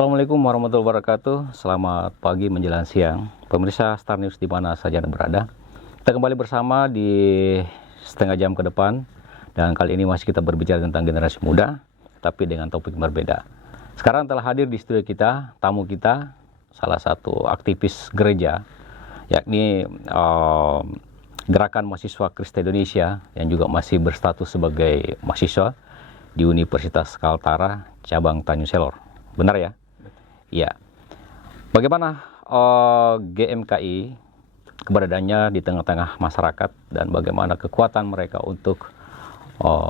Assalamualaikum warahmatullahi wabarakatuh. Selamat pagi menjelang siang, pemirsa Star News di mana saja Anda berada. Kita kembali bersama di setengah jam ke depan, dan kali ini masih kita berbicara tentang generasi muda, tapi dengan topik berbeda. Sekarang telah hadir di studio kita tamu kita, salah satu aktivis gereja, yakni Gerakan Mahasiswa Kristen Indonesia yang juga masih berstatus sebagai mahasiswa di Universitas Kaltara cabang Tanjung Selor. Benar ya? Ya. Bagaimana GMKI keberadaannya di tengah-tengah masyarakat dan bagaimana kekuatan mereka untuk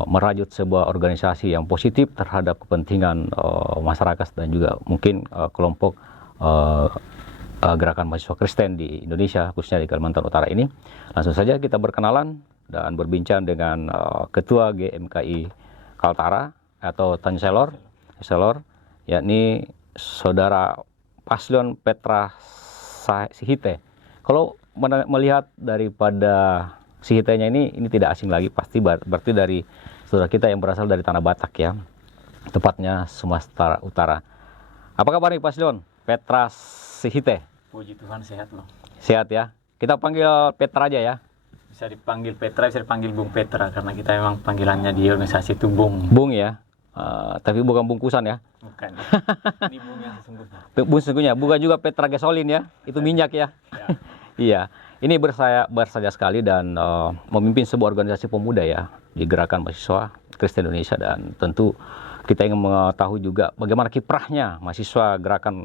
merajut sebuah organisasi yang positif terhadap kepentingan masyarakat dan juga mungkin kelompok Gerakan Mahasiswa Kristen di Indonesia, khususnya di Kalimantan Utara ini. Langsung saja kita berkenalan dan berbincang dengan Ketua GMKI Kaltara atau Tanjung Selor, yakni Saudara Paslon Petra Sihite. Kalau melihat daripada Sihitenya ini tidak asing lagi, pasti berarti dari saudara kita yang berasal dari Tanah Batak ya, tepatnya Sumatera Utara. Apa kabar nih Paslon Petra Sihite? Puji Tuhan sehat loh. Sehat ya. Kita panggil Petra aja ya. Bisa dipanggil Petra, bisa dipanggil Bung Petra karena kita memang panggilannya di organisasi itu Bung. Bung ya. Tapi bukan bungkusan ya. Bukan. Ini Bung yang sesungguhnya. Bung sesungguhnya, bukan juga Petra gasolin ya. Itu minyak ya. Ya. Iya. Ini bersaja sekali dan memimpin sebuah organisasi pemuda ya di Gerakan Mahasiswa Kristen Indonesia, dan tentu kita ingin mengetahui juga bagaimana kiprahnya mahasiswa Gerakan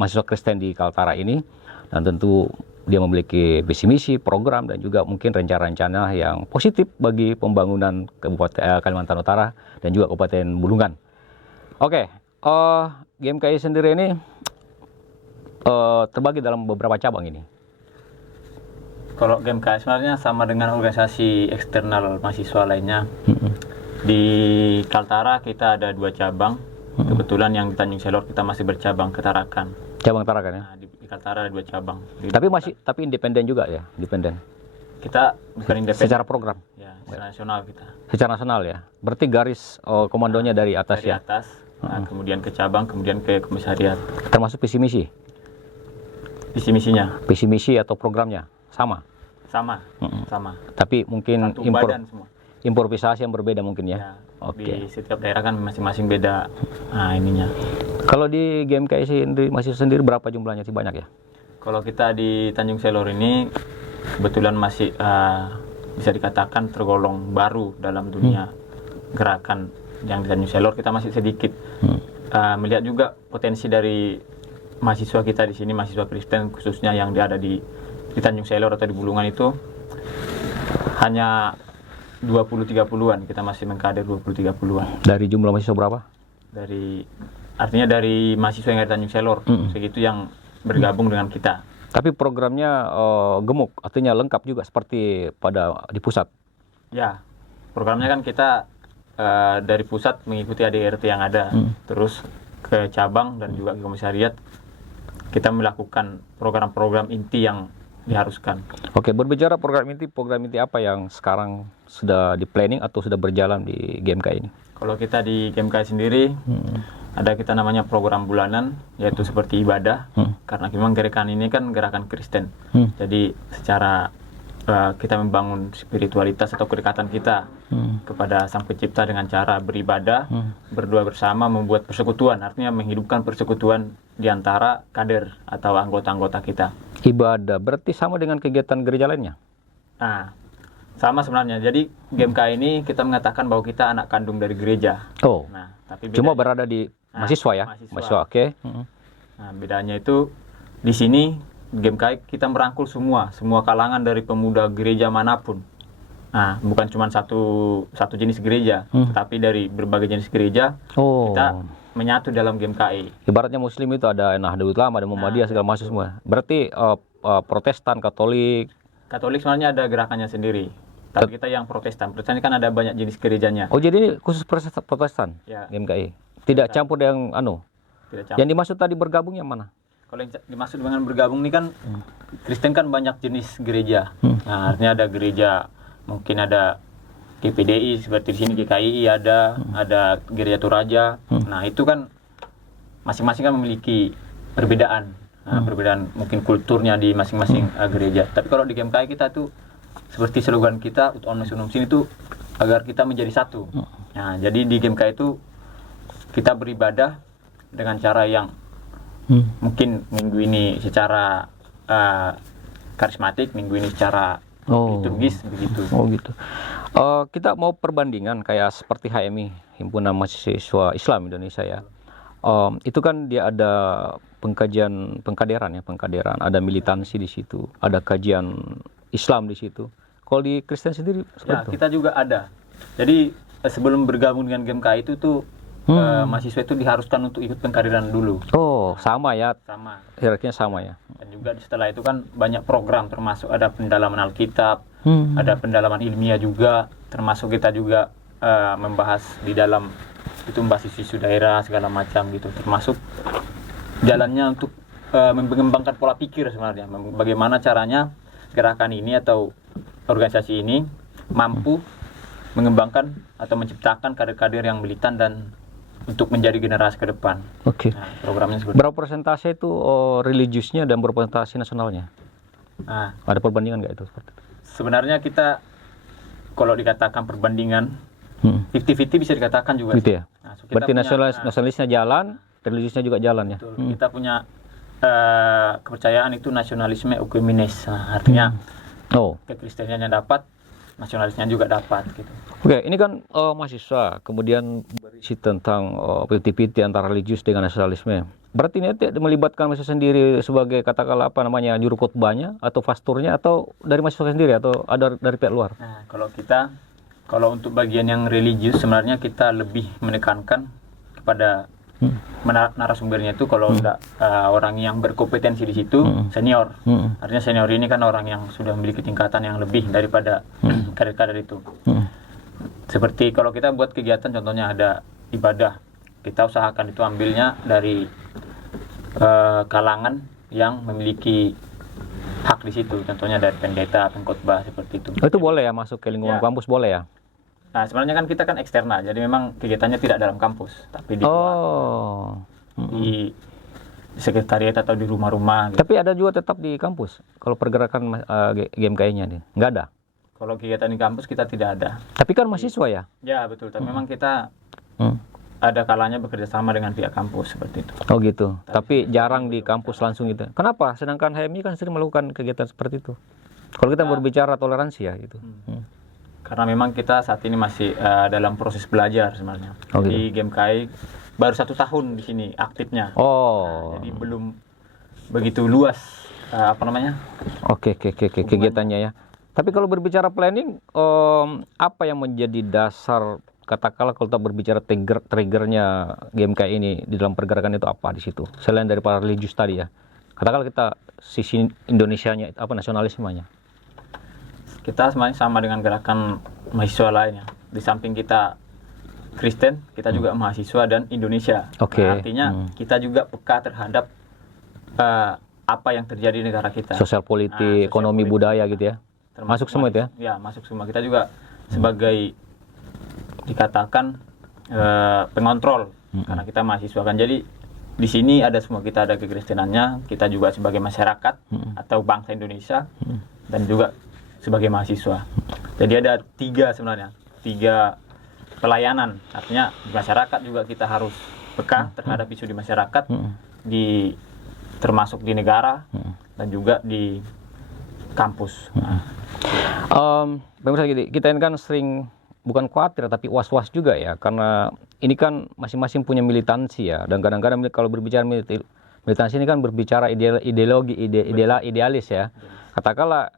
Mahasiswa Kristen di Kaltara ini, dan tentu dia memiliki visi misi, program, dan juga mungkin rencana-rencana yang positif bagi pembangunan Kabupaten Kalimantan Utara dan juga Kabupaten Bulungan. Oke, GMKI sendiri ini terbagi dalam beberapa cabang ini. Kalau GMKI sebenarnya sama dengan organisasi eksternal mahasiswa lainnya. Di Kaltara kita ada 2 cabang. Kebetulan yang di Tanjung Selor kita masih bercabang ke Tarakan. Cabang Tarakan ya. Nah, di Kaltara ada 2 cabang. Tapi independen juga ya, independen. Kita bukan independen. Secara program. Ya, secara nasional kita. Secara nasional ya. Berarti garis komandonya dari atas Dari ya. atas, nah, kemudian ke cabang, kemudian ke komisariat. Termasuk visi misi. Visi misinya Visi misi atau programnya sama. sama. Tapi mungkin Satu badan semua. improvisasi yang berbeda mungkin ya. Ya, Oke. di setiap daerah kan masing-masing beda ininya. Kalau di GMKI sendiri masih sendiri berapa jumlahnya sih, banyak ya? Kalau kita di Tanjung Selor ini kebetulan masih bisa dikatakan tergolong baru dalam dunia gerakan yang di Tanjung Selor, kita masih sedikit. Melihat juga potensi dari mahasiswa kita di sini, mahasiswa Kristen khususnya yang ada di Tanjung Selor atau di Bulungan itu hanya 20-30-an, kita masih mengkader 20-30-an. Dari jumlah mahasiswa berapa? Artinya dari mahasiswa yang ada di Tanjung Selor, segitu yang bergabung dengan kita. Tapi programnya gemuk, artinya lengkap juga seperti di pusat. Ya, programnya kan kita dari pusat mengikuti ADRT yang ada, terus ke cabang dan juga ke komisariat kita melakukan program-program inti yang diharuskan. Oke, berbicara program inti apa yang sekarang sudah di planning atau sudah berjalan di GMKI ini? Kalau kita di GMKI sendiri, ada kita namanya program bulanan, yaitu seperti ibadah, karena memang gerakan ini kan gerakan Kristen. Jadi secara kita membangun spiritualitas atau kedekatan kita kepada Sang Pencipta dengan cara beribadah, berdoa bersama, membuat persekutuan, artinya menghidupkan persekutuan di antara kader atau anggota-anggota kita. Ibadah berarti sama dengan kegiatan gereja lainnya? Nah, sama sebenarnya. Jadi GMKI ini kita mengatakan bahwa kita anak kandung dari gereja. Oh, nah, tapi cuma berada di mahasiswa ya? Mahasiswa, oke. Nah, bedanya itu di sini GMKI kita merangkul semua kalangan dari pemuda gereja manapun. Nah, bukan cuma satu jenis gereja, tetapi dari berbagai jenis gereja kita menyatu dalam GMKI. Ibaratnya Muslim itu ada Nahdlatul Ulama, ada Muhammadiyah, segala macam semua. Berarti Protestan, Katolik sebenarnya ada gerakannya sendiri. Tapi kita yang Protestan ini kan ada banyak jenis gerejanya. Oh, jadi ini khusus Protestan ya. GMKI. Tidak campur yang Tidak campur. Yang dimaksud tadi bergabung yang mana? Kalau yang dimaksud dengan bergabung ini kan Kristen kan banyak jenis gereja. Nah, artinya ada gereja, mungkin ada GPDI seperti di sini GKI ada Gereja Toraja. Nah, itu kan masing-masing kan memiliki perbedaan. Perbedaan mungkin kulturnya di masing-masing gereja. Tapi kalau di GMKI kita tuh seperti slogan kita Ut Omnes Unum Sini itu agar kita menjadi satu. Nah, jadi di GMKI itu kita beribadah dengan cara yang mungkin minggu ini secara karismatik, minggu ini secara liturgis begitu. Oh gitu. Kita mau perbandingan kayak seperti HMI, Himpunan Mahasiswa Islam Indonesia ya. Itu kan dia ada pengkaderan, ada militansi di situ, ada kajian Islam di situ. Kalau di Kristen sendiri seperti itu? Kita juga ada. Jadi sebelum bergabung dengan GMKI itu tuh mahasiswa itu diharuskan untuk ikut pengkaderan dulu. Oh, sama ya? Sama. Hierarkinya sama ya? Dan juga setelah itu kan banyak program, termasuk ada pendalaman Alkitab, ada pendalaman ilmiah juga, termasuk kita juga membahas di dalam itu membahas isu daerah segala macam gitu, termasuk jalannya untuk mengembangkan pola pikir sebenarnya, bagaimana caranya gerakan ini atau organisasi ini mampu mengembangkan atau menciptakan kader-kader yang militan dan untuk menjadi generasi ke depan. Oke. Nah, programnya seperti berapa persentase itu religiusnya dan berapa persentase nasionalnya? Ada perbandingan nggak itu? Sebenarnya kita kalau dikatakan perbandingan 50-50 bisa dikatakan juga. Gitu ya. Berarti punya, nasionalisnya jalan, religiusnya juga jalan ya. Betul. Kita punya kepercayaan itu nasionalisme ekumenis. Artinya kekristenan dapat, nasionalisnya juga dapat gitu. Oke, ini kan mahasiswa, kemudian berisi tentang 50-50 antara religius dengan nasionalisme. Berarti ini melibatkan mahasiswa sendiri sebagai katakanlah juru khotbahnya atau pasturnya, atau dari mahasiswa sendiri atau ada dari pihak luar? Nah, kalau untuk bagian yang religius sebenarnya kita lebih menekankan kepada narasumbernya itu kalau orang yang berkompetensi di situ senior. Artinya senior ini kan orang yang sudah memiliki tingkatan yang lebih daripada kader-kader itu. Seperti kalau kita buat kegiatan contohnya ada ibadah, kita usahakan itu ambilnya dari kalangan yang memiliki hak di situ, contohnya dari pendeta, pengkhotbah seperti itu. Itu boleh ya masuk ke lingkungan kampus, boleh ya? Nah, sebenarnya kan kita kan eksternal, jadi memang kegiatannya tidak dalam kampus, tapi di luar, di sekretariat atau di rumah-rumah. Gitu. Tapi ada juga tetap di kampus, kalau pergerakan GMKI-nya nih, nggak ada? Kalau kegiatan di kampus kita tidak ada. Tapi kan mahasiswa ya? Ya betul, tapi memang kita ada kalanya bekerja sama dengan pihak kampus seperti itu. Oh gitu, tapi jarang di kampus langsung gitu. Kenapa? Sedangkan HMI kan sering melakukan kegiatan seperti itu. Kalau kita berbicara toleransi ya gitu. Karena memang kita saat ini masih dalam proses belajar sebenarnya. Di GMKI baru 1 tahun di sini aktifnya. Jadi belum begitu luas kegiatannya ya. Tapi kalau berbicara planning, apa yang menjadi dasar katakanlah kalau kita berbicara triggernya GMKI ini di dalam pergerakan itu apa di situ? Selain dari para religius tadi ya. Katakanlah kita sisi Indonesianya nasionalismenya. Kita sebenarnya sama dengan gerakan mahasiswa lainnya. Di samping kita Kristen, kita juga mahasiswa dan Indonesia. Nah, artinya kita juga peka terhadap apa yang terjadi di negara kita. Sosial politik, ekonomi, budaya gitu ya. Masuk semua itu ya? Ya, masuk semua. Kita juga sebagai dikatakan pengontrol karena kita mahasiswa kan. Jadi di sini ada semua, kita ada kekristenannya, kita juga sebagai masyarakat atau bangsa Indonesia dan juga sebagai mahasiswa. Jadi ada 3 sebenarnya, 3 pelayanan. Artinya di masyarakat juga kita harus peka terhadap isu di masyarakat, termasuk di negara dan juga di kampus. Pemirsa gini, kita ini kan sering bukan khawatir tapi was-was juga ya, karena ini kan masing-masing punya militansi ya, dan kadang-kadang kalau berbicara militansi ini kan berbicara idealis ya. Katakanlah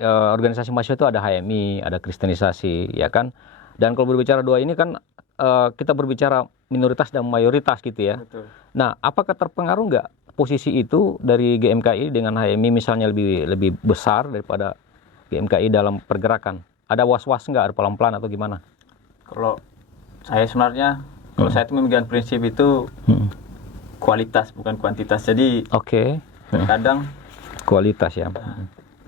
organisasi mahasiswa itu ada HMI, ada kristenisasi ya kan, dan kalau berbicara 2 ini kan kita berbicara minoritas dan mayoritas gitu ya. Betul. Nah, apakah terpengaruh nggak posisi itu dari GMKI dengan HMI misalnya lebih besar daripada GMKI dalam pergerakan? Ada was-was nggak, ada pelan-pelan atau gimana? Kalau saya sebenarnya, kalau saya itu memegang prinsip itu kualitas bukan kuantitas. Jadi kadang kualitas ya.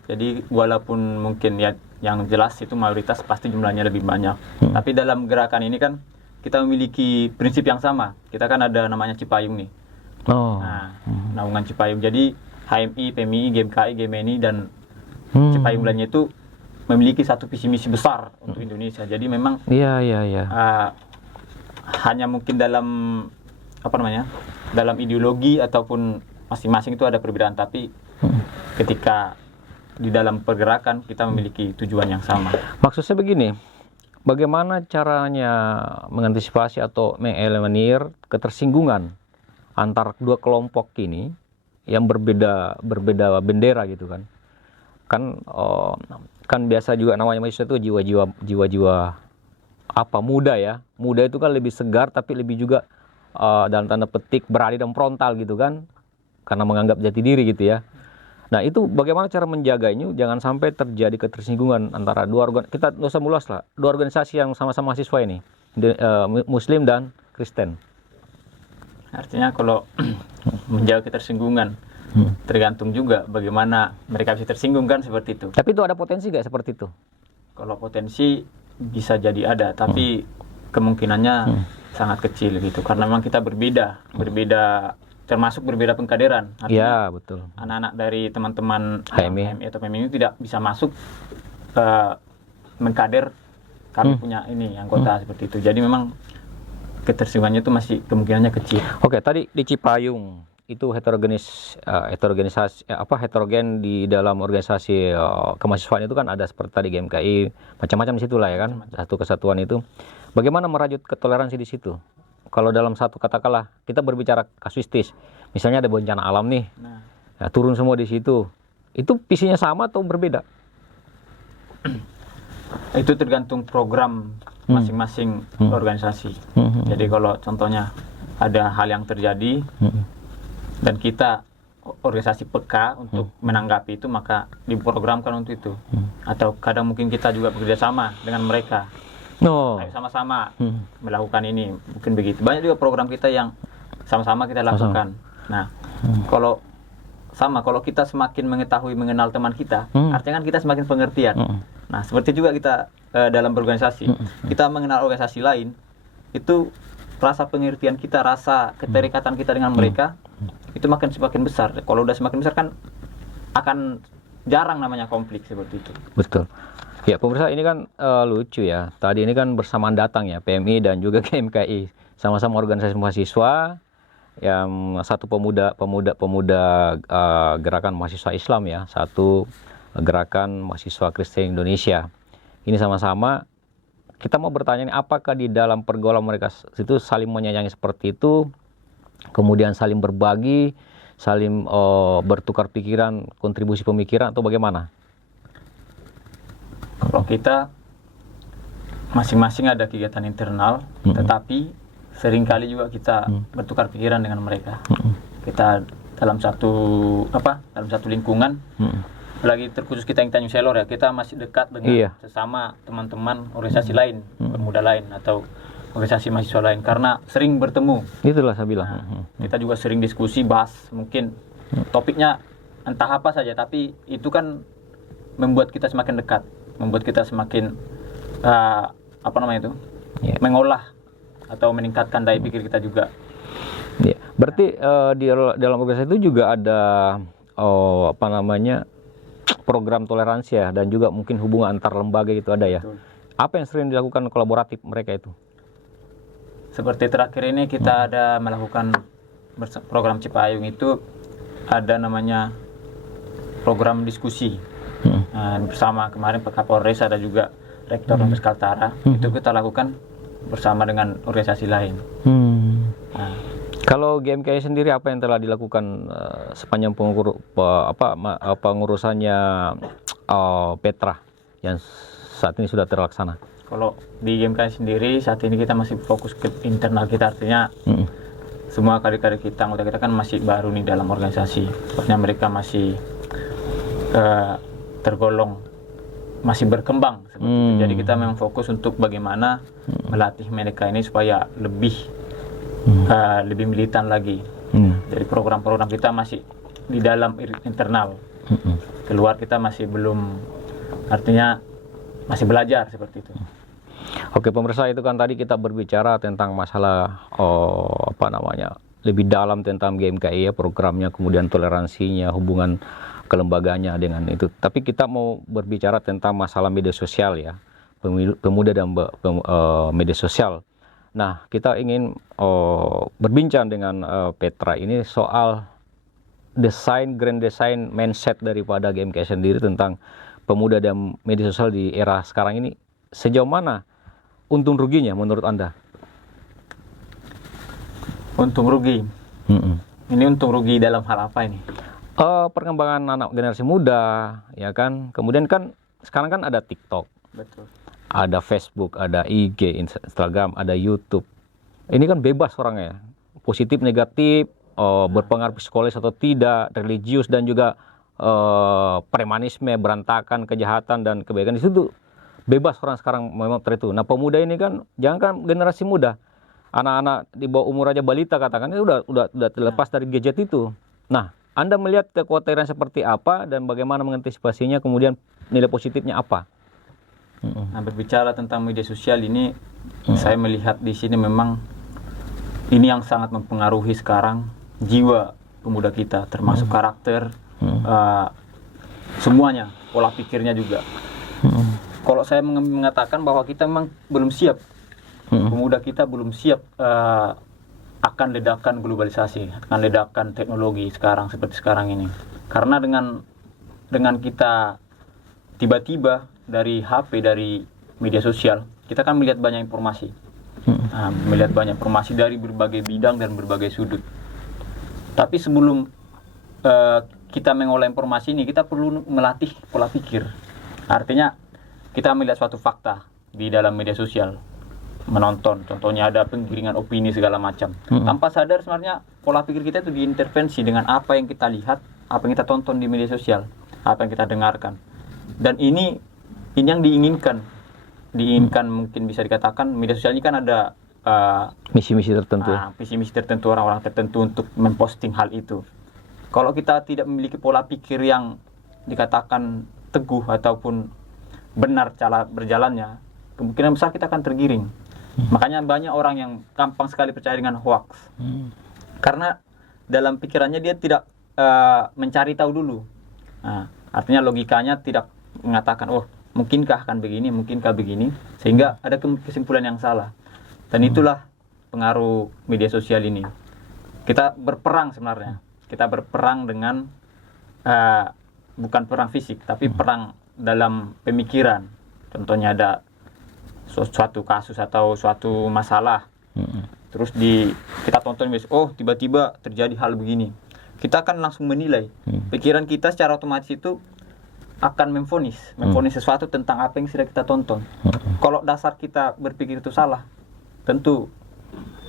Jadi walaupun mungkin ya yang jelas itu mayoritas pasti jumlahnya lebih banyak. Tapi dalam gerakan ini kan kita memiliki prinsip yang sama. Kita kan ada namanya Cipayung nih. Oh. Nah, naungan Cipayung. Jadi HMI, PMI, GMKI, GMNI dan Cipayung lainnya itu memiliki satu visi misi besar untuk Indonesia. Jadi memang Iya. hanya mungkin dalam dalam ideologi ataupun masing-masing itu ada perbedaan, tapi ketika di dalam pergerakan kita memiliki tujuan yang sama. Maksudnya begini, bagaimana caranya mengantisipasi atau mengeliminir ketersinggungan antar dua kelompok ini yang berbeda bendera gitu kan? Kan biasa juga namanya mahasiswa itu jiwa-jiwa muda ya. Muda itu kan lebih segar tapi lebih juga dalam tanda petik berani dan frontal gitu kan, karena menganggap jati diri gitu ya. Nah itu bagaimana cara menjaga ini jangan sampai terjadi ketersinggungan antara kita nggak usah mulas lah, dua organisasi yang sama-sama mahasiswa ini, Muslim dan Kristen. Artinya kalau menjaga ketersinggungan tergantung juga bagaimana mereka bisa tersinggung kan, seperti itu. Tapi itu ada potensi nggak seperti itu? Kalau potensi bisa jadi ada, tapi kemungkinannya sangat kecil gitu, karena memang kita berbeda, termasuk berbeda pengkaderan. Iya, betul. Anak-anak dari teman-teman HMI atau PMI itu tidak bisa masuk mengkader kami punya ini anggota seperti itu. Jadi memang ketersinggungannya itu masih kemungkinannya kecil. Oke, tadi di Cipayung itu heterogen di dalam organisasi kemahasiswaan itu kan ada seperti tadi GMKI, macam-macam di situ lah ya kan, satu kesatuan itu. Bagaimana merajut ketoleransi di situ? Kalau dalam satu katakanlah kita berbicara kasuistis, misalnya ada bencana alam nih, turun semua di situ, itu visinya sama atau berbeda? Itu tergantung program masing-masing organisasi. Jadi kalau contohnya ada hal yang terjadi dan kita organisasi peka untuk menanggapi itu, maka diprogramkan untuk itu. Atau kadang mungkin kita juga bekerja sama dengan mereka. Ayo sama-sama melakukan ini, mungkin begitu. Banyak juga program kita yang sama-sama kita lakukan. Nah, kalau kita semakin mengetahui, mengenal teman kita, artinya kan kita semakin pengertian. Nah, seperti juga kita dalam berorganisasi, kita mengenal organisasi lain, itu rasa pengertian kita, rasa keterikatan kita dengan mereka, itu semakin besar. Kalau udah semakin besar kan akan jarang namanya konflik seperti itu. Betul. Ya, pemirsa, ini kan lucu ya. Tadi ini kan bersamaan datang ya, PMI dan juga GMKI, sama-sama organisasi mahasiswa, yang satu pemuda gerakan mahasiswa Islam ya, satu gerakan mahasiswa Kristen Indonesia. Ini sama-sama kita mau bertanya nih, apakah di dalam pergaulan mereka itu saling menyayangi seperti itu, kemudian saling berbagi, saling bertukar pikiran, kontribusi pemikiran, atau bagaimana? Kalau kita masing-masing ada kegiatan internal, tetapi seringkali juga kita bertukar pikiran dengan mereka. Kita dalam satu lingkungan, lagi terkhusus kita yang Tanjung Selor ya, kita masih dekat dengan sesama teman-teman organisasi lain, pemuda lain atau organisasi mahasiswa lain, karena sering bertemu. Itulah saya bilang. Kita juga sering diskusi, bahas mungkin topiknya entah apa saja, tapi itu kan membuat kita semakin dekat, membuat kita semakin mengolah atau meningkatkan daya pikir kita juga. Ya, berarti di dalam organisasi itu juga ada program toleransi ya, dan juga mungkin hubungan antar lembaga itu ada ya. Betul. Apa yang sering dilakukan kolaboratif mereka itu? Seperti terakhir ini kita ada melakukan program Cipayung, itu ada namanya program diskusi bersama. Kemarin Pak Kapolres, ada juga Rektor Universitas Kaltara, itu kita lakukan bersama dengan organisasi lain. Kalau GMKI sendiri apa yang telah dilakukan sepanjang pengurusannya Petra yang saat ini sudah terlaksana? Kalau di GMKI sendiri saat ini kita masih fokus ke internal kita, artinya semua kader-kader kita, anggota kita kan masih baru nih dalam organisasi. Pokoknya mereka masih tergolong masih berkembang seperti itu. Jadi kita memang fokus untuk bagaimana melatih mereka ini supaya lebih militan lagi. Jadi program-program kita masih di dalam internal. Keluar kita masih belum, artinya masih belajar seperti itu. Oke pemirsa, itu kan tadi kita berbicara tentang masalah lebih dalam tentang GMKI ya, programnya, kemudian toleransinya, hubungan kelembaganya dengan itu. Tapi kita mau berbicara tentang masalah media sosial ya, pemuda dan media sosial. Nah, kita ingin berbincang dengan Petra ini soal grand design mindset daripada GMKI sendiri tentang pemuda dan media sosial di era sekarang ini. Sejauh mana untung ruginya menurut Anda? Untung rugi. Ini untung rugi dalam hal apa ini? Perkembangan anak generasi muda, ya kan. Kemudian kan sekarang kan ada TikTok, Betul. ada Facebook, ada IG, Instagram, ada YouTube. Ini kan bebas orangnya, positif, negatif, berpengaruh psikologis atau tidak, religius dan juga premanisme, berantakan, kejahatan dan kebaikan. Di situ bebas orang sekarang memang itu. Nah, pemuda ini kan, jangan kan generasi muda, anak-anak di bawah umur aja, balita katakan, udah terlepas dari gadget itu. Nah, Anda melihat kekhawatiran seperti apa dan bagaimana mengantisipasinya, kemudian nilai positifnya apa? Nah, berbicara tentang media sosial ini, saya melihat di sini memang ini yang sangat mempengaruhi sekarang jiwa pemuda kita, termasuk karakter, semuanya, pola pikirnya juga. Kalau saya mengatakan bahwa kita memang belum siap, pemuda kita belum siap akan ledakan globalisasi, akan ledakan teknologi sekarang seperti sekarang ini. Karena dengan kita tiba-tiba dari HP, dari media sosial, kita kan melihat banyak informasi, melihat banyak informasi dari berbagai bidang dan berbagai sudut. Tapi sebelum kita mengolah informasi ini, kita perlu melatih pola pikir. Artinya kita melihat suatu fakta di dalam media sosial, menonton, contohnya ada penggiringan opini segala macam. Tanpa sadar sebenarnya pola pikir kita itu diintervensi dengan apa yang kita lihat, apa yang kita tonton di media sosial, apa yang kita dengarkan. Dan ini yang diinginkan mungkin bisa dikatakan media sosial ini kan ada misi-misi tertentu. Misi-misi tertentu, orang-orang tertentu untuk memposting hal itu. Kalau kita tidak memiliki pola pikir yang dikatakan teguh ataupun benar cara berjalannya, kemungkinan besar kita akan tergiring. Makanya banyak orang yang gampang sekali percaya dengan hoax. Karena dalam pikirannya dia tidak mencari tahu dulu. Nah, artinya logikanya tidak mengatakan, oh mungkinkah akan begini, mungkinkah begini, sehingga ada kesimpulan yang salah. Dan itulah pengaruh media sosial ini. Kita berperang sebenarnya. Kita berperang dengan bukan perang fisik, tapi perang dalam pemikiran. Contohnya ada suatu kasus atau suatu masalah, terus kita tonton, oh tiba-tiba terjadi hal begini, kita akan langsung menilai. Pikiran kita secara otomatis itu akan memvonis sesuatu tentang apa yang sudah kita tonton. Kalau dasar kita berpikir itu salah, tentu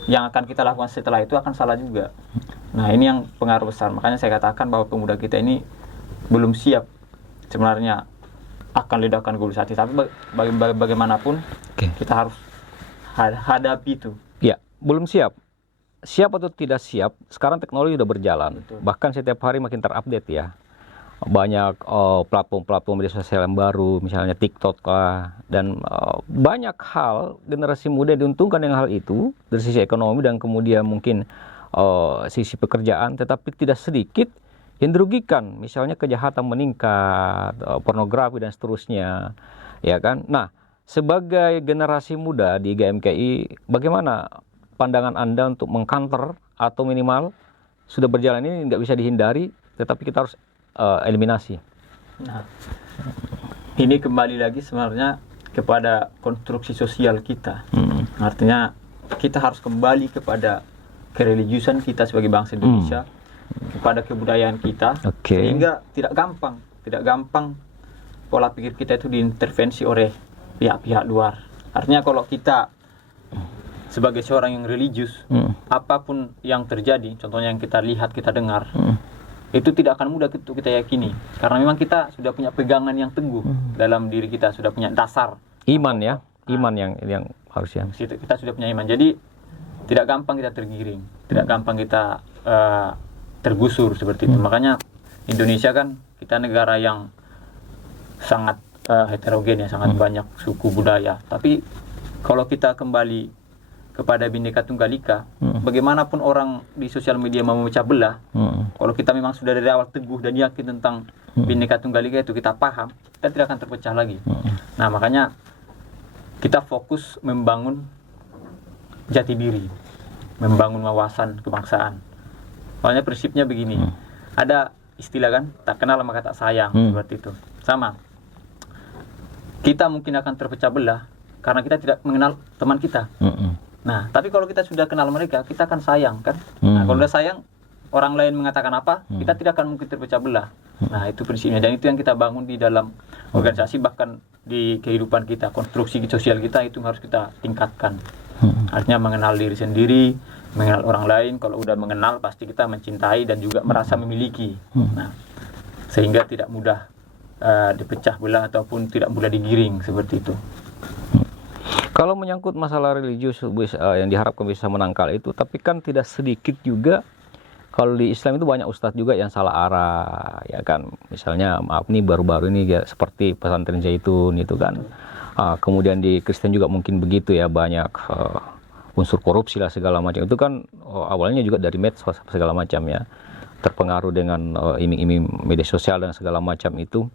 yang akan kita lakukan setelah itu akan salah juga. Nah, ini yang pengaruh besar. Makanya saya katakan bahwa pemuda kita ini belum siap sebenarnya akan ledakan globalisasi. Tapi bagaimanapun kita harus hadapi itu. Ya, belum siap. Siap atau tidak siap, sekarang teknologi sudah berjalan. Betul. Bahkan setiap hari makin terupdate ya. Banyak platform-platform media sosial yang baru, misalnya TikTok lah, dan banyak hal generasi muda diuntungkan dengan hal itu dari sisi ekonomi dan kemudian mungkin sisi pekerjaan, tetapi tidak sedikit yang dirugikan, misalnya kejahatan meningkat, pornografi dan seterusnya, ya kan? Nah, sebagai generasi muda di GMKI, bagaimana pandangan Anda untuk mengcounter atau minimal sudah berjalan ini nggak bisa dihindari, tetapi kita harus eliminasi? Nah, ini kembali lagi sebenarnya kepada konstruksi sosial kita. Artinya kita harus kembali kepada kereligiusan kita sebagai bangsa Indonesia, kepada kebudayaan kita, sehingga tidak gampang pola pikir kita itu diintervensi oleh pihak-pihak luar. Artinya kalau kita sebagai seorang yang religius, apapun yang terjadi, contohnya yang kita lihat, kita dengar, itu tidak akan mudah untuk kita yakini, karena memang kita sudah punya pegangan yang teguh dalam diri kita, sudah punya dasar iman ya, iman yang harusnya kita sudah punya iman. Jadi tidak gampang kita tergiring, tidak gampang kita tergusur seperti itu. Makanya Indonesia kan kita negara yang sangat heterogen ya, sangat banyak suku budaya. Tapi kalau kita kembali kepada Bhinneka Tunggal Ika, bagaimanapun orang di sosial media mau memecah belah, kalau kita memang sudah dari awal teguh dan yakin tentang Bhinneka Tunggal Ika itu, kita paham, kita tidak akan terpecah lagi. Nah, makanya kita fokus membangun jati diri, membangun wawasan kebangsaan. Soalnya prinsipnya begini, ada istilah kan, tak kenal maka tak sayang, seperti itu. Sama, kita mungkin akan terpecah belah karena kita tidak mengenal teman kita. Nah, tapi kalau kita sudah kenal mereka, kita akan sayang kan. Nah, kalau udah sayang, orang lain mengatakan apa, kita tidak akan mungkin terpecah belah. Nah, itu prinsipnya, dan itu yang kita bangun di dalam organisasi, bahkan di kehidupan kita, konstruksi sosial kita itu harus kita tingkatkan. Artinya mengenal diri sendiri, mengenal orang lain. Kalau udah mengenal, pasti kita mencintai dan juga merasa memiliki. Nah, sehingga tidak mudah dipecah belah ataupun tidak mudah digiring seperti itu. Kalau menyangkut masalah religius yang diharapkan bisa menangkal itu, tapi kan tidak sedikit juga kalau di Islam itu banyak ustadz juga yang salah arah, ya kan. Misalnya maaf nih baru-baru ini ya, seperti pesantren Zaitun itu kan. Kemudian di Kristen juga mungkin begitu ya, banyak unsur korupsi lah segala macam. Itu kan awalnya juga dari medsos segala macam ya, terpengaruh dengan iming-iming media sosial dan segala macam itu.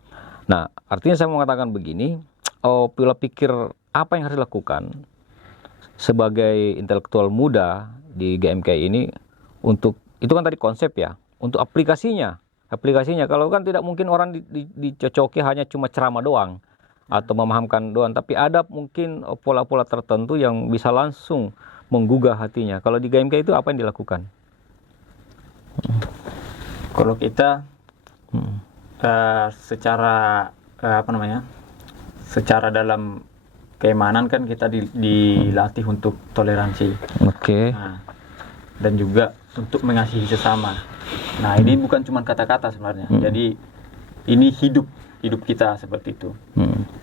Nah, artinya saya mau mengatakan begini, pola pikir apa yang harus dilakukan sebagai intelektual muda di GMKI ini untuk, itu kan tadi konsep ya, untuk aplikasinya kalau kan tidak mungkin orang dicocoki hanya cuma ceramah doang atau memahamkan doang, tapi ada mungkin pola-pola tertentu yang bisa langsung menggugah hatinya. Kalau di GMKI itu apa yang dilakukan? Kalau kita secara secara dalam keimanan kan kita dilatih untuk toleransi. Nah, dan juga untuk mengasihi sesama. Nah, ini bukan cuma kata-kata sebenarnya. Jadi ini hidup kita seperti itu.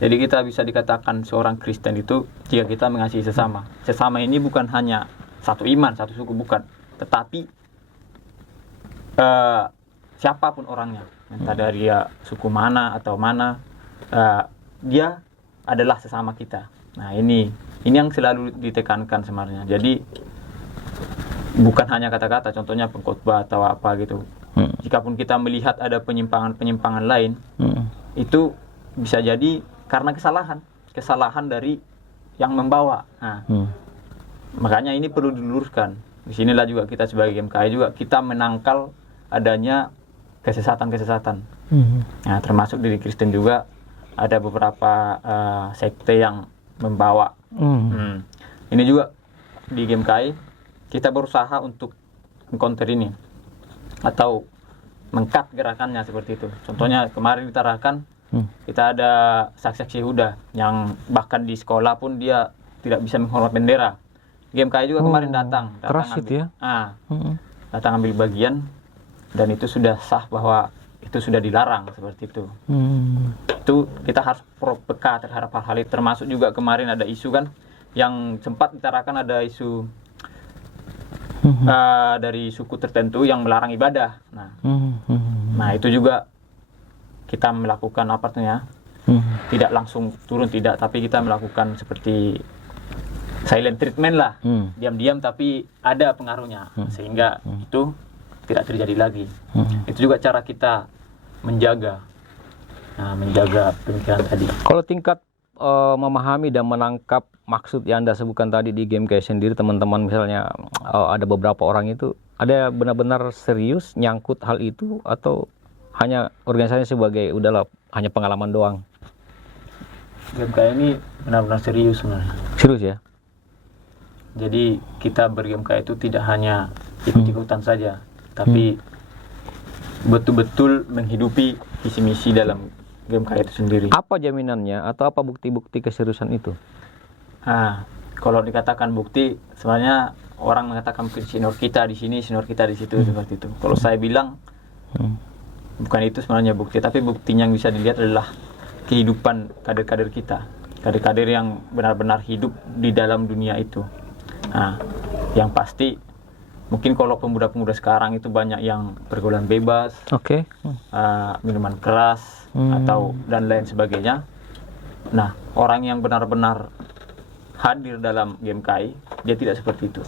Jadi kita bisa dikatakan seorang Kristen itu jika kita mengasihi sesama. Sesama ini bukan hanya satu iman, satu suku, bukan, tetapi siapapun orangnya, entah dari suku mana atau mana, dia adalah sesama kita. Nah, ini yang selalu ditekankan sebenarnya. Jadi bukan hanya kata-kata, contohnya pengkhotbah atau apa gitu. Jikapun kita melihat ada penyimpangan lain, itu bisa jadi karena kesalahan dari yang membawa. Nah, makanya ini perlu diluruskan. Disinilah juga kita sebagai GMKI juga kita menangkal adanya kesesatan. Nah, termasuk di Kristen juga ada beberapa sekte yang membawa. Ini juga di GMKI kita berusaha untuk mengcounter ini atau mengkat gerakannya seperti itu. Contohnya kemarin di Tarakan kita ada saksi Yehuda yang bahkan di sekolah pun dia tidak bisa menghormat bendera. GMKI juga kemarin datang keras ambil, itu ya? Datang ambil bagian, dan itu sudah sah bahwa itu sudah dilarang seperti itu. Itu kita harus peka terhadap hal-hal itu. Termasuk juga kemarin ada isu kan yang sempat ditarakan, ada isu dari suku tertentu yang melarang ibadah. Nah, itu juga kita melakukan tidak langsung turun, tidak, tapi kita melakukan seperti silent treatment lah, diam-diam tapi ada pengaruhnya, sehingga itu tidak terjadi lagi. Itu juga cara kita menjaga pemikiran tadi. Kalau tingkat memahami dan menangkap maksud yang Anda sebutkan tadi di GMKI sendiri, teman-teman misalnya ada beberapa orang itu ada benar-benar serius nyangkut hal itu atau hanya organisasi sebagai udahlah hanya pengalaman doang? GMKI ini benar-benar serius sebenarnya. Serius ya? Jadi kita ber-GMKI itu tidak hanya ikut-ikutan saja, tapi betul-betul menghidupi visi misi dalam GMKI itu sendiri. Apa jaminannya atau apa bukti-bukti keseriusan itu? Kalau dikatakan bukti, sebenarnya orang mengatakan senior kita di sini, senior kita di situ, seperti itu. Kalau saya bilang bukan itu sebenarnya bukti, tapi buktinya yang bisa dilihat adalah kehidupan kader-kader kita, kader-kader yang benar-benar hidup di dalam dunia itu. Nah, yang pasti mungkin kalau pemuda-pemuda sekarang itu banyak yang pergaulan bebas, minuman keras atau dan lain sebagainya. Nah, orang yang benar-benar hadir dalam GMKI dia tidak seperti itu.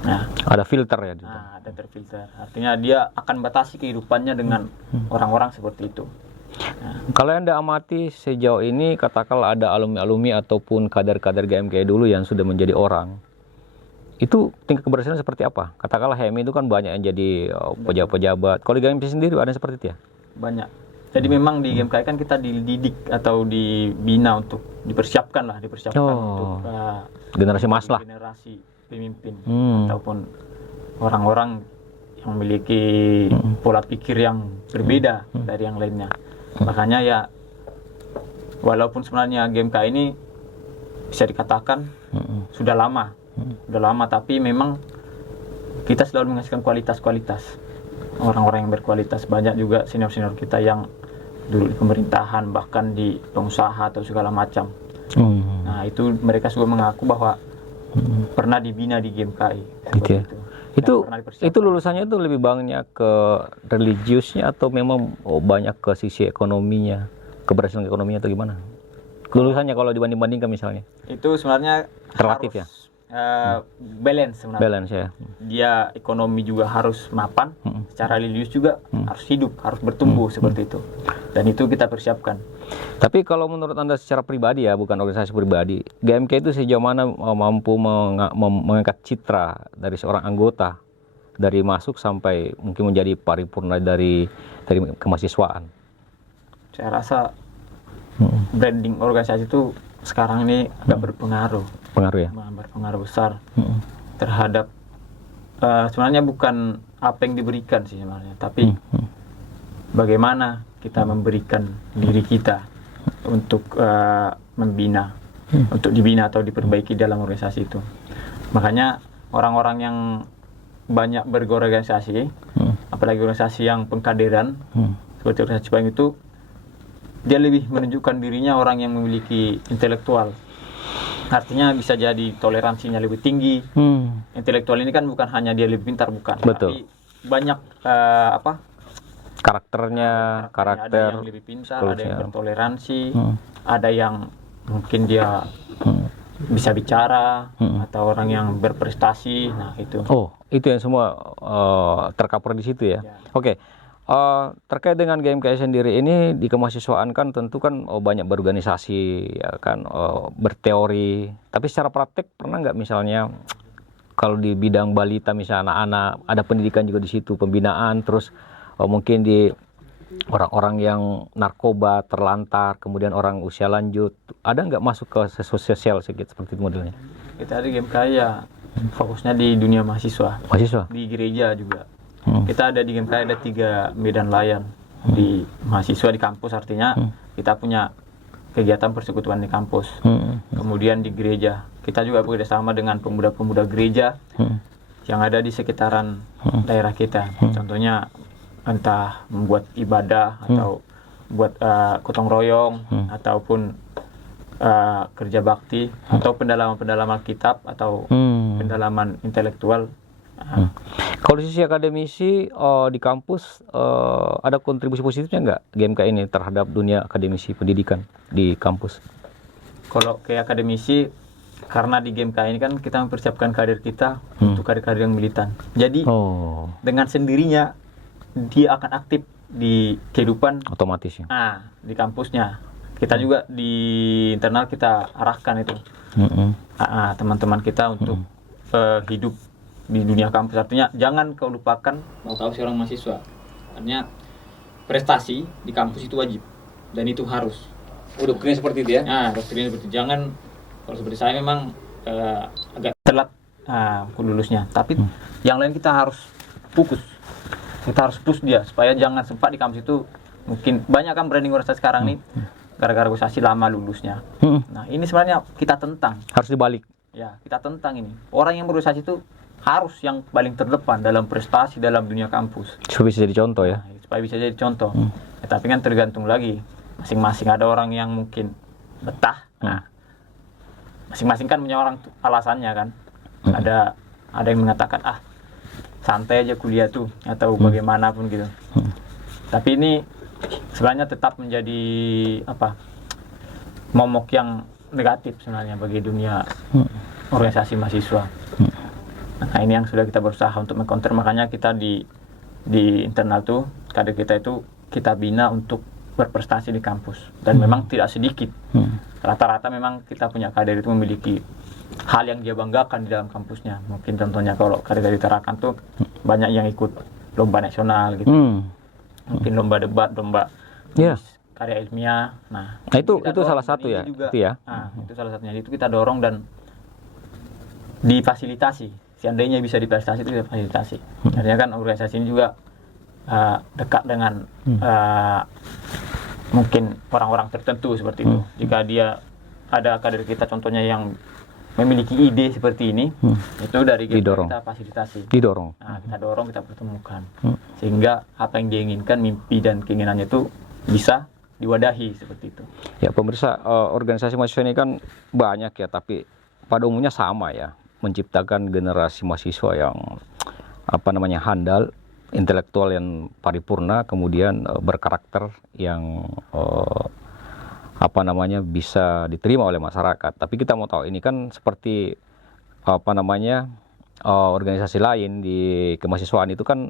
Nah, Ada filter ya. ada terfilter. Artinya dia akan batasi kehidupannya dengan orang-orang seperti itu. Kalau yang Anda amati sejauh ini, katakanlah ada alumni-alumni ataupun kader-kader GMKI dulu yang sudah menjadi orang, itu tingkat keberhasilan seperti apa? Katakanlah HMI itu kan banyak yang jadi pejabat-pejabat. Kalau di GMKI sendiri ada seperti itu ya? Banyak. Jadi memang di GMKI kan kita dididik atau dibina untuk dipersiapkan untuk generasi emas lah. generasi pemimpin ataupun orang-orang yang memiliki pola pikir yang berbeda dari yang lainnya. Makanya ya walaupun sebenarnya GMKI ini bisa dikatakan sudah lama, tapi memang kita selalu menghasilkan kualitas-kualitas. Orang-orang yang berkualitas, banyak juga senior-senior kita yang dulu di pemerintahan, bahkan di pengusaha atau segala macam. Nah, itu mereka juga mengaku bahwa pernah dibina di GMKI. Itu lulusannya itu lebih banyak ke religiusnya atau memang banyak ke sisi ekonominya, keberhasilan ekonominya atau gimana? Lulusannya kalau dibanding-bandingkan misalnya. Itu sebenarnya relatif ya. Balance sebenarnya. Balance ya. Dia ekonomi juga harus mapan, secara religius juga harus hidup, harus bertumbuh seperti itu. Dan itu kita persiapkan. Tapi kalau menurut Anda secara pribadi ya, bukan organisasi pribadi, GMK itu sejauh mana mampu mengangkat citra dari seorang anggota dari masuk sampai mungkin menjadi paripurna dari kemahasiswaan? Saya rasa branding organisasi itu sekarang ini agak berpengaruh. Berpengaruh besar terhadap sebenarnya bukan apa yang diberikan sih sebenarnya, tapi bagaimana kita memberikan diri kita untuk membina, untuk dibina atau diperbaiki dalam organisasi itu. Makanya orang-orang yang banyak berorganisasi, apalagi organisasi yang pengkaderan seperti organisasi Cipayung itu, dia lebih menunjukkan dirinya orang yang memiliki intelektual. Artinya bisa jadi toleransinya lebih tinggi. Intelektual ini kan bukan hanya dia lebih pintar, bukan. Betul. Tapi banyak karakternya, ada yang lebih pintar, ada yang bertoleransi, ada yang mungkin dia bisa bicara, atau orang yang berprestasi. Nah itu. Oh, itu yang semua tercover di situ ya. Oke. Terkait dengan GMKI sendiri ini di kemahasiswaan kan tentu kan banyak berorganisasi ya kan, berteori, tapi secara praktek pernah nggak misalnya kalau di bidang balita misalnya anak-anak ada pendidikan juga di situ, pembinaan, terus mungkin di orang-orang yang narkoba terlantar, kemudian orang usia lanjut, ada nggak masuk ke sosial sedikit seperti itu modelnya? Kita di GMKI ya fokusnya di dunia mahasiswa, di gereja juga. Kita ada di GMKI ada 3 medan layan di mahasiswa di kampus, artinya kita punya kegiatan persekutuan di kampus. Kemudian di gereja kita juga bekerjasama dengan pemuda-pemuda gereja yang ada di sekitaran daerah kita. Contohnya entah membuat ibadah atau buat gotong royong ataupun kerja bakti atau pendalaman kitab atau pendalaman intelektual. Kalau di sisi akademisi di kampus ada kontribusi positifnya nggak GMK ini terhadap dunia akademisi pendidikan di kampus? Kalau ke akademisi, karena di GMK ini kan kita mempersiapkan kader kita untuk kader-kader yang militan. Jadi dengan sendirinya dia akan aktif di kehidupan otomatis ya. Di kampusnya. Kita juga di internal kita arahkan itu teman-teman kita untuk hidup di dunia kampus. Artinya jangan kau lupakan, mau tahu seorang mahasiswa, artinya prestasi di kampus itu wajib dan itu harus. Doktrin seperti itu ya? Doktrin seperti itu. Jangan, kalau seperti saya memang agak telat lulusnya, tapi yang lain kita harus fokus, kita harus push dia supaya jangan sempat di kampus itu. Mungkin banyak kan branding organisasi sekarang nih gara-gara organisasi lama lulusnya. Nah ini sebenarnya kita tentang, harus dibalik ya, kita tentang ini. Orang yang berorganisasi itu harus yang paling terdepan dalam prestasi dalam dunia kampus. Supaya bisa jadi contoh ya. Supaya bisa jadi contoh. Tapi kan tergantung lagi masing-masing. Ada orang yang mungkin betah. Masing-masing kan punya orang alasannya kan. Ada yang mengatakan santai aja kuliah tuh atau bagaimanapun gitu. Tapi ini sebenarnya tetap menjadi momok yang negatif sebenarnya bagi dunia organisasi mahasiswa. Nah ini yang sudah kita berusaha untuk mengcounter, makanya kita di internal tuh kader kita itu kita bina untuk berprestasi di kampus, dan memang tidak sedikit. Rata-rata memang kita punya kader itu memiliki hal yang dia banggakan di dalam kampusnya. Mungkin contohnya kalau kader dari Tarakan tuh banyak yang ikut lomba nasional gitu, mungkin lomba debat, lomba karya ilmiah. Nah itu salah satu ya juga, itu ya. Itu salah satunya, itu kita dorong dan difasilitasi. Seandainya bisa difasilitasi itu difasilitasi. Artinya kan organisasi ini juga dekat dengan mungkin orang-orang tertentu seperti itu. Jika dia ada kader kita contohnya yang memiliki ide seperti ini, itu dari kita fasilitasi. Didorong. Nah, kita dorong, kita pertemukan. Sehingga apa yang dia inginkan, mimpi dan keinginannya itu bisa diwadahi seperti itu. Ya, pemirsa, organisasi mahasiswa ini kan banyak ya, tapi pada umumnya sama ya, menciptakan generasi mahasiswa yang handal, intelektual yang paripurna, kemudian berkarakter yang bisa diterima oleh masyarakat. Tapi kita mau tahu, ini kan seperti organisasi lain di kemahasiswaan itu kan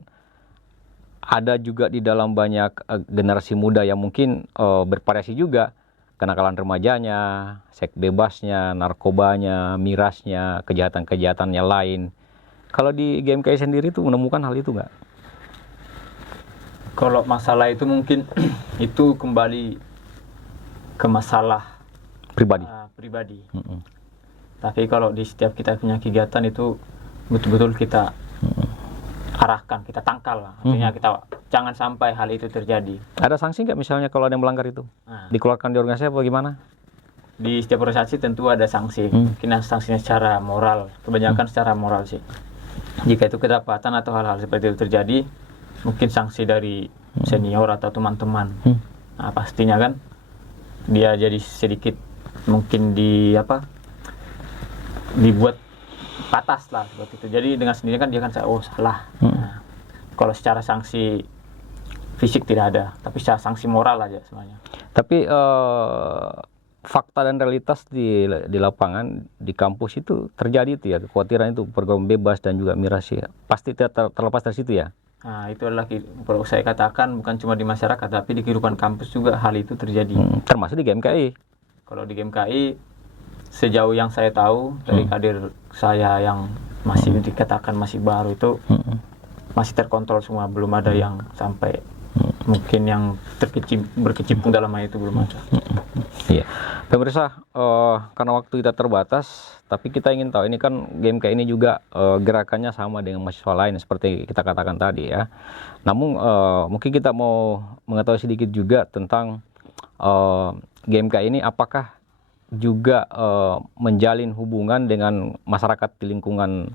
ada juga di dalam banyak generasi muda yang mungkin bervariasi juga, kenakalan remajanya, seks bebasnya, narkobanya, mirasnya, kejahatan-kejahatannya lain. Kalau di GMKI sendiri tuh menemukan hal itu nggak? Kalau masalah itu mungkin itu kembali ke masalah pribadi. Tapi kalau di setiap kita punya kegiatan itu betul-betul kita arahkan, kita tangkal lah. Artinya kita jangan sampai hal itu terjadi. Ada sanksi nggak misalnya kalau ada yang melanggar itu? Dikeluarkan di organisasi apa gimana? Di setiap organisasi tentu ada sanksi. Mungkin sanksinya secara moral, kebanyakan secara moral sih. Jika itu kedapatan atau hal-hal seperti itu terjadi, mungkin sanksi dari senior atau teman-teman. Nah, pastinya kan dia jadi sedikit mungkin dibuat batas lah seperti itu. Jadi dengan sendiri kan dia kan salah. Nah, kalau secara sanksi fisik tidak ada, tapi secara sanksi moral aja semuanya. Tapi fakta dan realitas di lapangan, di kampus itu terjadi itu ya, kekhawatiran itu pergaulan bebas dan juga miras ya. Pasti tidak terlepas dari situ ya. Nah, itu adalah kalau saya katakan bukan cuma di masyarakat, tapi di kehidupan kampus juga hal itu terjadi. Termasuk di GMKI. Kalau di GMKI, sejauh yang saya tahu dari kader saya yang masih dikatakan masih baru itu masih terkontrol semua, belum ada yang sampai mungkin yang berkecimpung dalam hal itu, belum ada. Iya, pemirsa, karena waktu kita terbatas, tapi kita ingin tahu, ini kan GMKI ini juga gerakannya sama dengan mahasiswa lain seperti kita katakan tadi ya. Namun mungkin kita mau mengetahui sedikit juga tentang GMKI ini apakah juga menjalin hubungan dengan masyarakat di lingkungan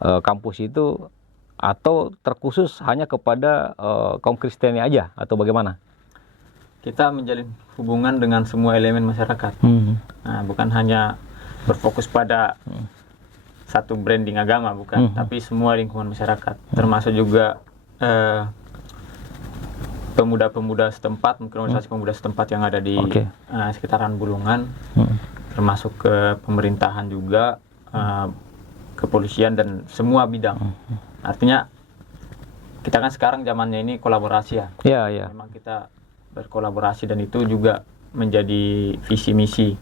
kampus itu, atau terkhusus hanya kepada kaum Kristen aja, atau bagaimana? Kita menjalin hubungan dengan semua elemen masyarakat. Nah, bukan hanya berfokus pada satu branding agama, bukan, tapi semua lingkungan masyarakat, termasuk juga pemuda-pemuda setempat, mungkin organisasi pemuda setempat yang ada di sekitaran Bulungan, termasuk ke pemerintahan juga, kepolisian dan semua bidang. Artinya kita kan sekarang zamannya ini kolaborasi ya. Iya. Memang kita berkolaborasi dan itu juga menjadi visi misi.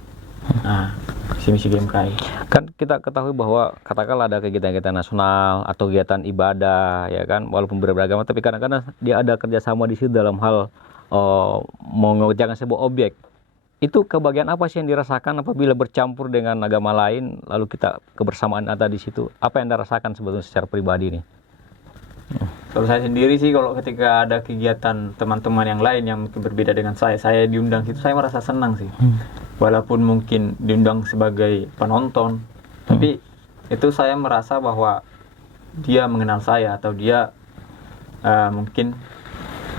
Nah, visi misi GMKI. Kan kita ketahui bahwa katakanlah ada kegiatan-kegiatan nasional atau kegiatan ibadah ya kan, walaupun beragama, tapi kadang-kadang dia ada kerjasama di situ dalam hal mengerjakan sebuah objek. Itu kebagian apa sih yang dirasakan apabila bercampur dengan agama lain, lalu kita kebersamaan ada di situ? Apa yang dirasakan sebetulnya secara pribadi nih? Kalau saya sendiri sih, kalau ketika ada kegiatan teman-teman yang lain yang mungkin berbeda dengan saya diundang situ, saya merasa senang sih. Walaupun mungkin diundang sebagai penonton, tapi itu saya merasa bahwa dia mengenal saya atau dia mungkin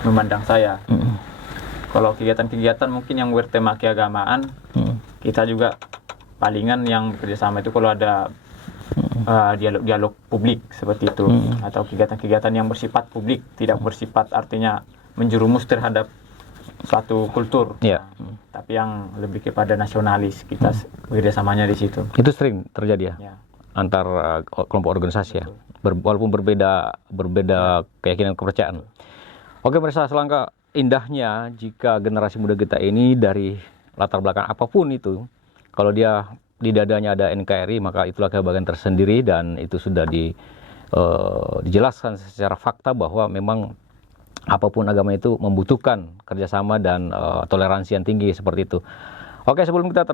memandang saya. Kalau kegiatan-kegiatan mungkin yang bertema keagamaan, kita juga palingan yang bekerjasama itu kalau ada dialog-dialog publik seperti itu, atau kegiatan-kegiatan yang bersifat publik, tidak bersifat artinya menjerumus terhadap suatu kultur, tapi yang lebih kepada nasionalis, kita bekerjasamanya di situ. Itu sering terjadi ya? antar kelompok organisasi ya, walaupun berbeda keyakinan kepercayaan. Oke pemirsa, selangkah indahnya jika generasi muda kita ini dari latar belakang apapun itu, kalau dia di dadanya ada NKRI, maka itulah kebahagiaan tersendiri, dan itu sudah dijelaskan secara fakta bahwa memang apapun agama itu membutuhkan kerjasama dan toleransi yang tinggi seperti itu. Oke, sebelum kita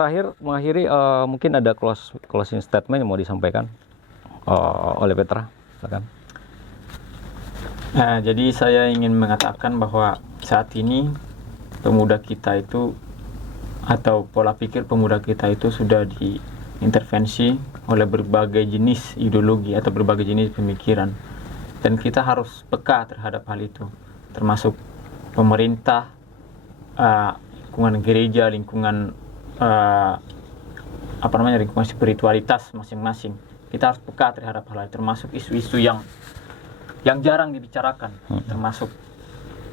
mengakhiri, mungkin ada closing statement yang mau disampaikan oleh Petra. Silakan. Jadi saya ingin mengatakan bahwa saat ini pemuda kita itu, atau pola pikir pemuda kita itu sudah diintervensi oleh berbagai jenis ideologi atau berbagai jenis pemikiran, dan kita harus peka terhadap hal itu, termasuk pemerintah, lingkungan gereja, lingkungan lingkungan spiritualitas masing-masing. Kita harus peka terhadap hal itu, termasuk isu-isu yang jarang dibicarakan, termasuk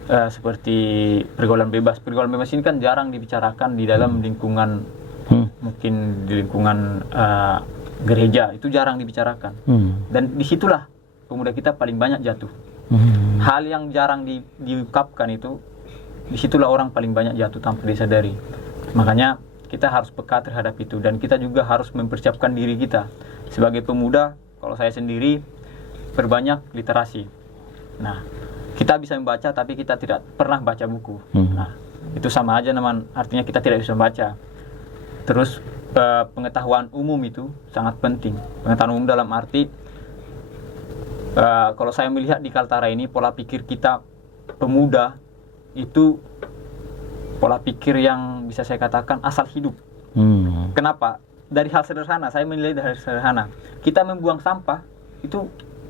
seperti pergaulan bebas. Pergaulan bebas ini kan jarang dibicarakan di dalam lingkungan, mungkin di lingkungan gereja itu jarang dibicarakan, dan disitulah pemuda kita paling banyak jatuh. Hal yang jarang diungkapkan itu, disitulah orang paling banyak jatuh tanpa disadari. Makanya kita harus peka terhadap itu, dan kita juga harus mempersiapkan diri kita sebagai pemuda. Kalau saya sendiri, perbanyak literasi. Nah, kita bisa membaca tapi kita tidak pernah baca buku. Nah, itu sama aja artinya kita tidak bisa membaca. Terus pengetahuan umum itu sangat penting. Pengetahuan umum dalam arti, kalau saya melihat di Kaltara ini, pola pikir kita pemuda itu pola pikir yang bisa saya katakan asal hidup. Kenapa? Dari hal sederhana, saya menilai dari hal sederhana. Kita membuang sampah itu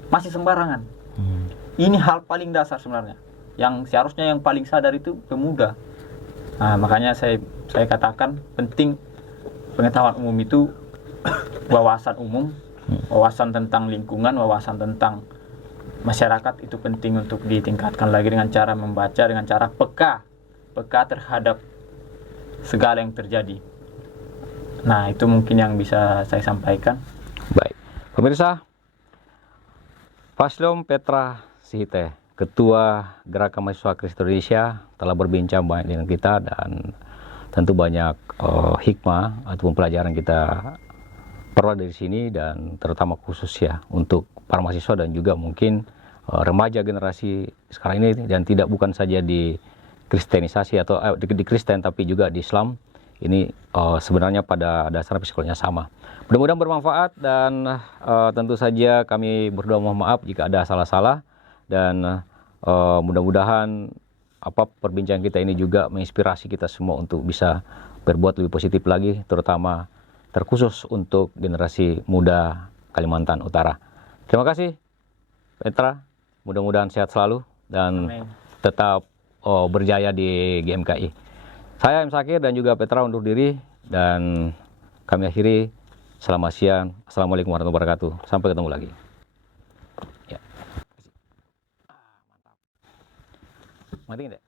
masih sembarangan. Ini hal paling dasar sebenarnya, yang seharusnya yang paling sadar itu pemuda. Nah, makanya saya katakan penting pengetahuan umum itu, wawasan umum, wawasan tentang lingkungan, wawasan tentang masyarakat itu penting untuk ditingkatkan lagi dengan cara membaca, dengan cara peka terhadap segala yang terjadi. Nah, itu mungkin yang bisa saya sampaikan. Baik, pemirsa, Faslom Petra Sihite, Ketua Gerakan Mahasiswa Kristen Indonesia, telah berbincang banyak dengan kita, dan tentu banyak hikmah ataupun pelajaran kita peroleh dari sini, dan terutama khusus ya untuk para mahasiswa dan juga mungkin remaja generasi sekarang ini, dan bukan saja di kristenisasi atau di Kristen, tapi juga di Islam. Ini sebenarnya pada dasarnya psikolognya sama. Mudah-mudahan bermanfaat, dan tentu saja kami berdoa mohon maaf jika ada salah-salah, dan mudah-mudahan perbincangan kita ini juga menginspirasi kita semua untuk bisa berbuat lebih positif lagi, terutama terkhusus untuk generasi muda Kalimantan Utara. Terima kasih Petra, mudah-mudahan sehat selalu dan tetap berjaya di GMKI. Saya M. Sakir dan juga Petra undur diri, dan kami akhiri. Selamat siang. Assalamualaikum warahmatullahi wabarakatuh. Sampai ketemu lagi. Ya. Mantap. Mati tidak?